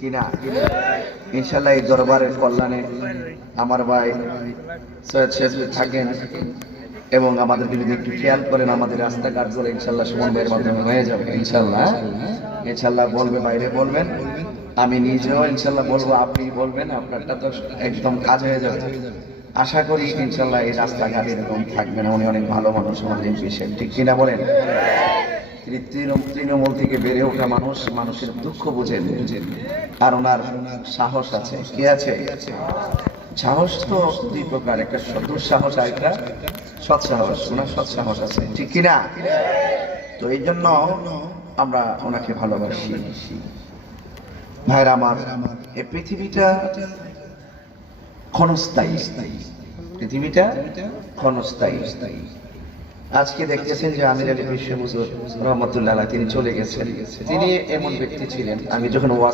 কিনা? ইনশাল্লাহ এই দরবারের কল্যাণে আমার ভাই সৈয়দ শেফি থাকেন এবং আমাদেরকে যদি একটু খেয়াল করেন, আমাদের রাস্তাঘাটগুলো ইনশাল্লাহ সুমন ভাইয়ের মাধ্যমে হয়ে যাবে ইনশাল্লাহ। ইনশাল্লাহ বলবে, বাইরে বলবেন, আমি নিজেও ইনশাল্লাহ বলবো, আপনি বলবেন, আপনারটা তো একদম কাজ হয়ে যাবে। আশা করি ইনশাল্লাহ এই রাস্তাঘাট এরকম থাকবে না। উনি অনেক ভালো মানুষ, আমাদের এমপি সাহেব, ঠিক কিনা বলেন? তিনি তৃণমূল থেকে বেড়ে ওঠা মানুষ, মানুষের দুঃখ বুঝেন, আর ওনার সাহস আছে। কি আছে? সাহস তো দুই প্রকার, একটা দুঃসাহস আর একটা সৎ সাহস। ওনার সৎ সাহস আছে, ঠিক কিনা? তো এই জন্য আমরা ওনাকে ভালোবাসি। ভাইরা আমার, এই পৃথিবীটা ক্ষণস্থায়ী, পৃথিবীটা ক্ষণস্থায়ী। আজকে দেখতেছেন যে আমির আলী বিশ্ব হুজুর রহমতুল্লাহ আলাইহি তিনি চলে গেছেন। তিনি এমন ব্যক্তি ছিলেন, আমি যখন ওয়াজ